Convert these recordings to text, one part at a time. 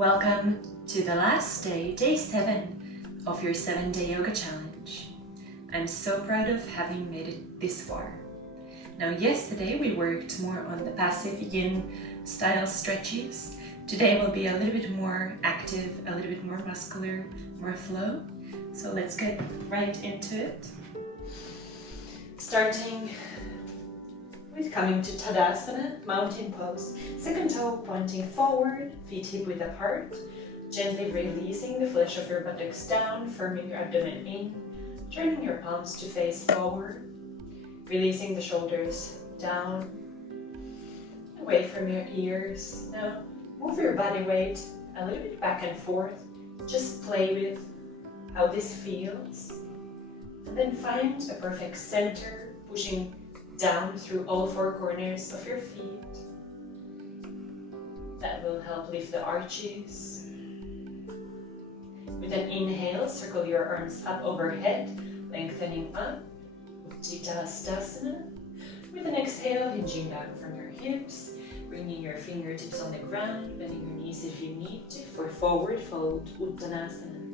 Welcome to the last day, day 7 of your 7-day yoga challenge. I'm so proud of having made it this far. Now, yesterday we worked more on the passive yin style stretches. Today will be a little bit more active, a little bit more muscular, more flow. So let's get right into it. Starting with coming to Tadasana, mountain pose. Second toe pointing forward, feet hip width apart. Gently releasing the flesh of your buttocks down, firming your abdomen in. Turning your palms to face forward. Releasing the shoulders down, away from your ears. Now, move your body weight a little bit back and forth. Just play with how this feels. And then find a perfect center, pushing down through all 4 corners of your feet. That will help lift the arches. With an inhale, circle your arms up overhead, lengthening up. Uttanasana. With an exhale, hinging down from your hips, bringing your fingertips on the ground, bending your knees if you need to for forward fold, Uttanasana.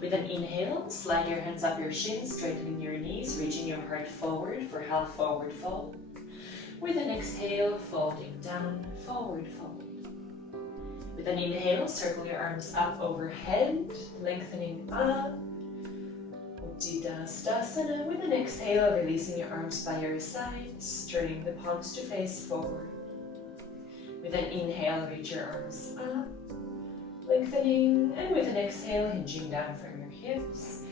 With an inhale, slide your hands up your shins, straightening your knees, reaching your heart forward for half forward fold. With an exhale, folding down, forward fold. With an inhale, circle your arms up overhead, lengthening up. Uttanasana. With an exhale, releasing your arms by your sides, turning the palms to face forward. With an inhale, reach your arms up, lengthening, and with an exhale, hinging down from your hips.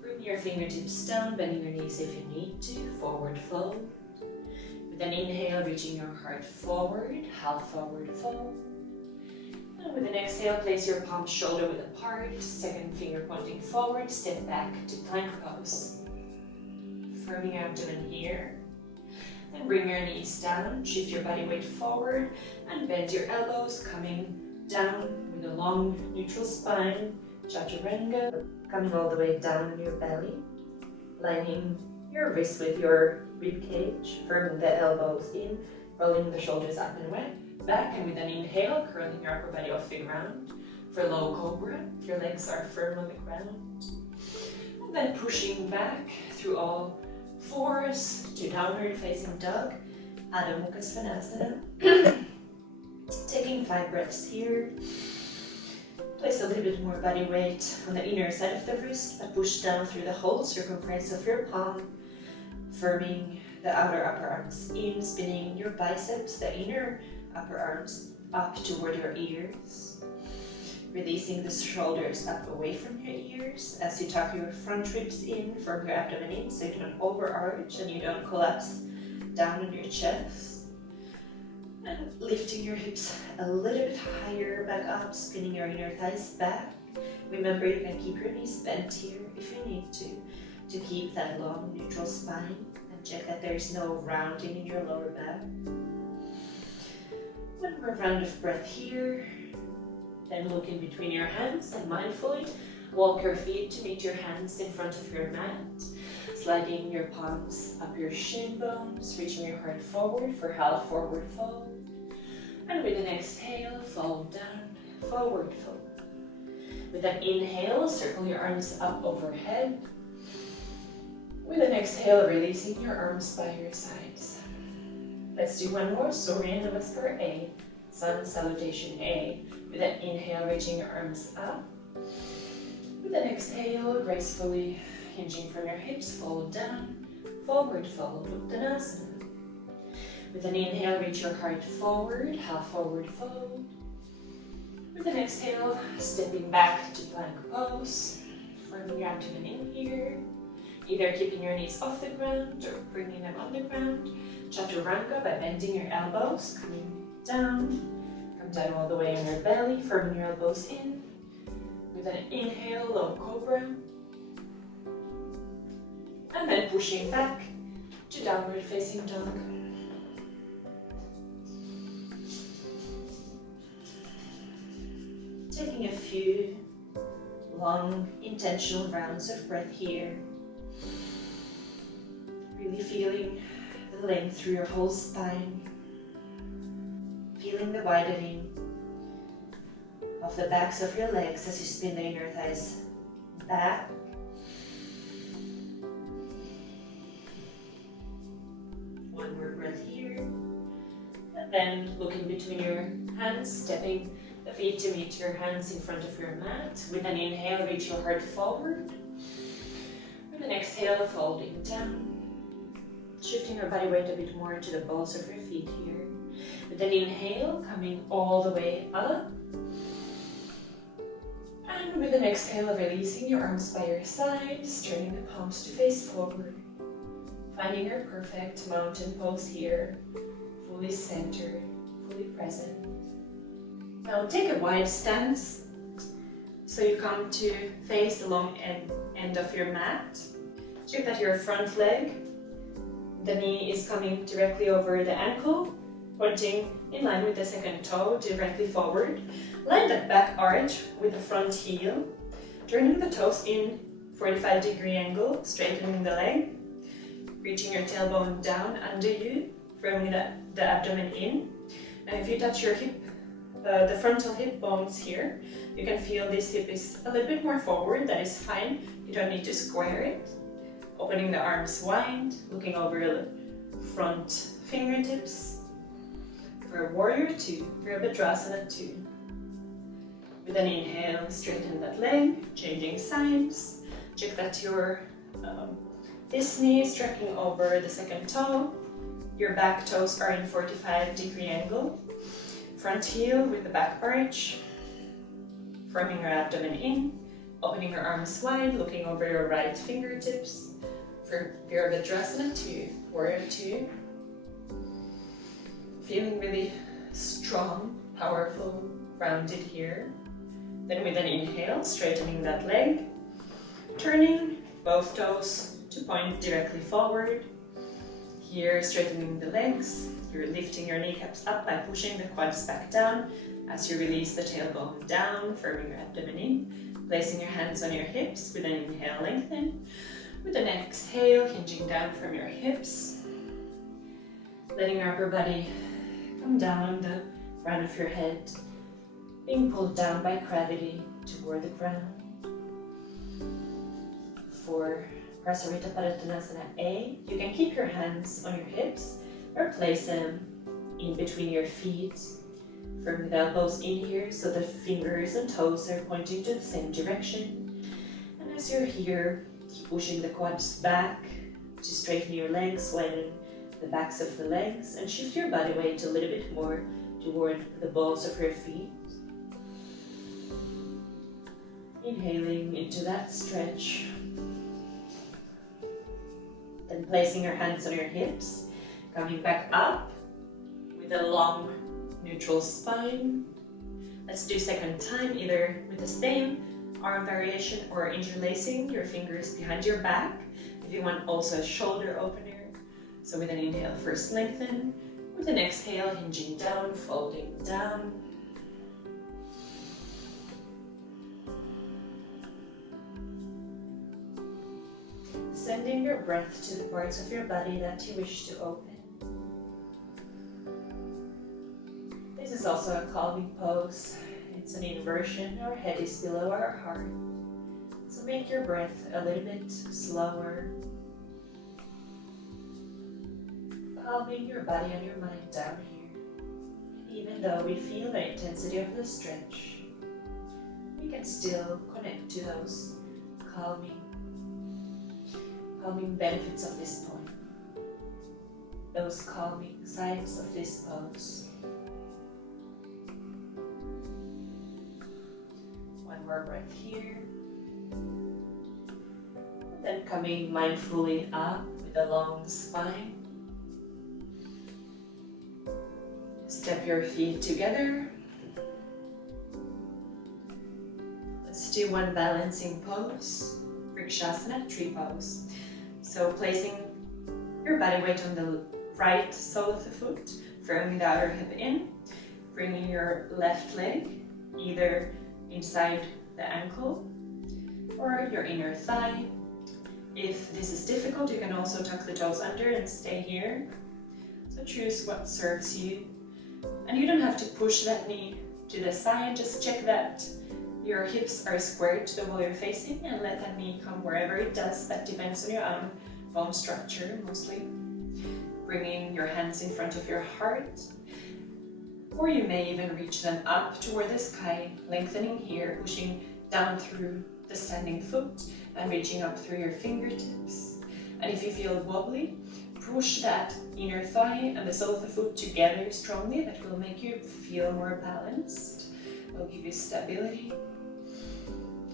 Bring your fingertips down, bending your knees if you need to, forward fold. With an inhale, reaching your heart forward, half forward fold. And with an exhale, place your palms shoulder width apart, second finger pointing forward, step back to plank pose. Firming your abdomen here. Then bring your knees down, shift your body weight forward, and bend your elbows, coming down with a long neutral spine, Chaturanga, coming all the way down in your belly, lining your wrists with your rib cage, firming the elbows in, rolling the shoulders up and back, and with an inhale, curling your upper body off the ground for low cobra. Your legs are firm on the ground. And then pushing back through all 4s to downward facing dog, Adho Mukha Svanasana. Taking 5 breaths here. Place a little bit more body weight on the inner side of the wrist, but push down through the whole circumference of your palm, firming the outer upper arms in, spinning your biceps, the inner upper arms up toward your ears. Releasing the shoulders up away from your ears as you tuck your front ribs in, firm your abdomen in so you don't overarch and you don't collapse down on your chest. And lifting your hips a little bit higher back up, spinning your inner thighs back. Remember, you can keep your knees bent here if you need to keep that long neutral spine, and check that there's no rounding in your lower back. One more round of breath here. Then look in between your hands and mindfully walk your feet to meet your hands in front of your mat, sliding your palms up your shin bones, reaching your heart forward for half forward fold. And with an exhale, fold down, forward fold. With an inhale, circle your arms up overhead. With an exhale, releasing your arms by your sides. Let's do one more, Surya Namaskar A, Sun Salutation A. With an inhale, reaching your arms up. With an exhale, gracefully hinging from your hips, fold down, forward fold, Uttanasana. With an inhale, reach your heart forward, half forward fold. With an exhale, stepping back to plank pose, firming your abdomen in here, either keeping your knees off the ground or bringing them on the ground. Chaturanga by bending your elbows, coming down. Come down all the way on your belly, firming your elbows in. With an inhale, low cobra. And then pushing back to downward facing dog. Taking a few long, intentional rounds of breath here. Really feeling the length through your whole spine. Feeling the widening of the backs of your legs as you spin the inner thighs back. One more breath here. And then looking between your hands, stepping the feet to meet your hands in front of your mat. With an inhale, reach your heart forward. With an exhale, folding down. Shifting your body weight a bit more to the balls of your feet here. With an inhale, coming all the way up. And with an exhale, releasing your arms by your sides, turning the palms to face forward. Finding your perfect mountain pose here, fully centered, fully present. Now take a wide stance. So you come to face the long end of your mat. Check that your front leg, the knee is coming directly over the ankle, pointing in line with the second toe directly forward. Line that back arch with the front heel, turning the toes in 45-degree angle, straightening the leg, reaching your tailbone down under you, firming the abdomen in. And if you touch your hip, the frontal hip bones here, you can feel this hip is a little bit more forward. That is fine. You don't need to square it. Opening the arms wide, looking over the front fingertips. For Warrior 2, Virabhadrasana 2. With an inhale, straighten that leg, changing sides. Check that your this knee is tracking over the second toe. Your back toes are in 45-degree angle. Front heel with the back arch. Firming your abdomen in. Opening your arms wide, looking over your right fingertips. For Virabhadrasana 2, Warrior 2. Feeling really strong, powerful, grounded here. Then with an inhale, straightening that leg. Turning both toes to point directly forward. Here, straightening the legs. You're lifting your kneecaps up by pushing the quads back down as you release the tailbone down, firming your abdomen in. Placing your hands on your hips with an inhale, lengthen. With an exhale, hinging down from your hips. Letting your upper body come down the crown of your head, being pulled down by gravity toward the ground. For Prasarita Padottanasana A, you can keep your hands on your hips or place them in between your feet. Firm with elbows in here so the fingers and toes are pointing to the same direction. And as you're here, keep pushing the quads back to straighten your legs, widen the backs of the legs, and shift your body weight a little bit more toward the balls of your feet. Inhaling into that stretch. Then placing your hands on your hips, coming back up with a long neutral spine. Let's do second time, either with the same arm variation or interlacing your fingers behind your back. If you want also a shoulder opener. So with an inhale, first lengthen. With an exhale, hinging down, folding down. Sending your breath to the parts of your body that you wish to open. This is also a calming pose. It's an inversion. Our head is below our heart. So make your breath a little bit slower. Calming your body and your mind down here. Even though we feel the intensity of the stretch, we can still connect to those calming benefits of this point, those calming sides of this pose. One more breath here. And then coming mindfully up with a long spine. Step your feet together. Let's do one balancing pose, Vrikshasana, tree pose. So placing your body weight on the right sole of the foot, firming the outer hip in, bringing your left leg either inside the ankle or your inner thigh. If this is difficult, you can also tuck the toes under and stay here. So choose what serves you. And you don't have to push that knee to the side. Just check that your hips are squared to the wall you're facing and let that knee come wherever it does. That depends on your own bone structure mostly. Bringing your hands in front of your heart, or you may even reach them up toward the sky, lengthening here, pushing down through the standing foot and reaching up through your fingertips. And if you feel wobbly, push that inner thigh and the sole of the foot together strongly. That will make you feel more balanced. It will give you stability.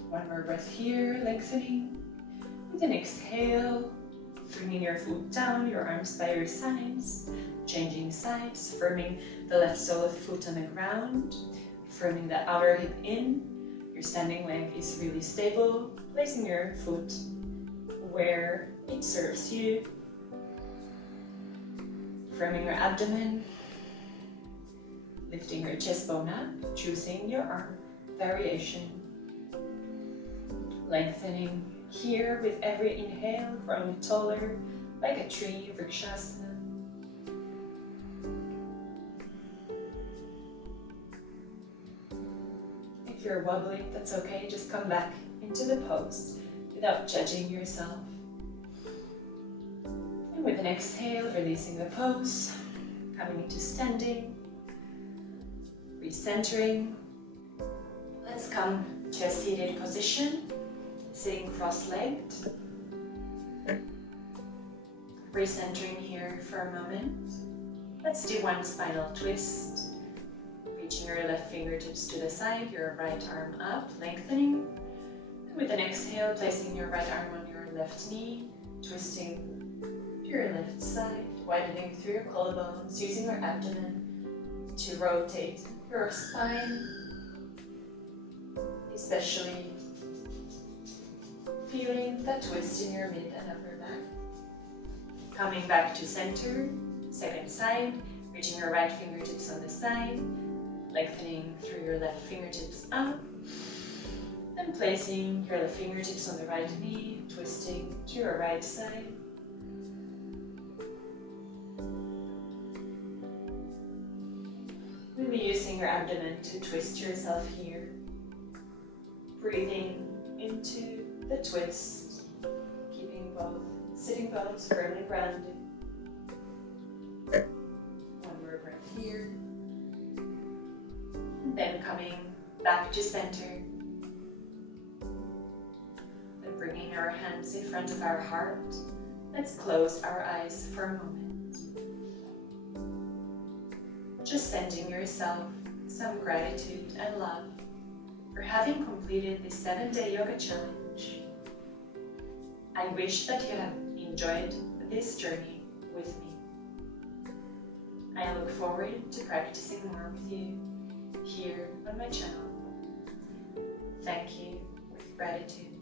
One more breath here, lengthening. With an exhale, bringing your foot down, your arms by your sides, changing sides, firming the left sole of the foot on the ground, firming the outer hip in. Your standing leg is really stable, placing your foot where it serves you. Firming your abdomen, lifting your chest bone up, choosing your arm variation. Lengthening here with every inhale, growing taller like a tree, Vrikshasana. If you're wobbly, that's okay, just come back into the pose without judging yourself. And with an exhale, releasing the pose, coming into standing, recentering. Let's come to a seated position, sitting cross-legged. Recentering here for a moment. Let's do one spinal twist. Reaching your left fingertips to the side, your right arm up, lengthening. And with an exhale, placing your right arm on your left knee, twisting to your left side, widening through your collarbones, using your abdomen to rotate your spine, especially feeling that twist in your mid and upper back. Coming back to center, second side, reaching your right fingertips on the side, lengthening through your left fingertips up, and placing your left fingertips on the right knee, twisting to your right side. Really using your abdomen to twist yourself here. Breathing into the twist, keeping both sitting bones firmly grounded. One more breath here. And then coming back to center. And bringing our hands in front of our heart. Let's close our eyes for a moment. Just sending yourself some gratitude and love for having completed this 7-day yoga challenge. I wish that you have enjoyed this journey with me. I look forward to practicing more with you here on my channel. Thank you with gratitude.